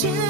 见。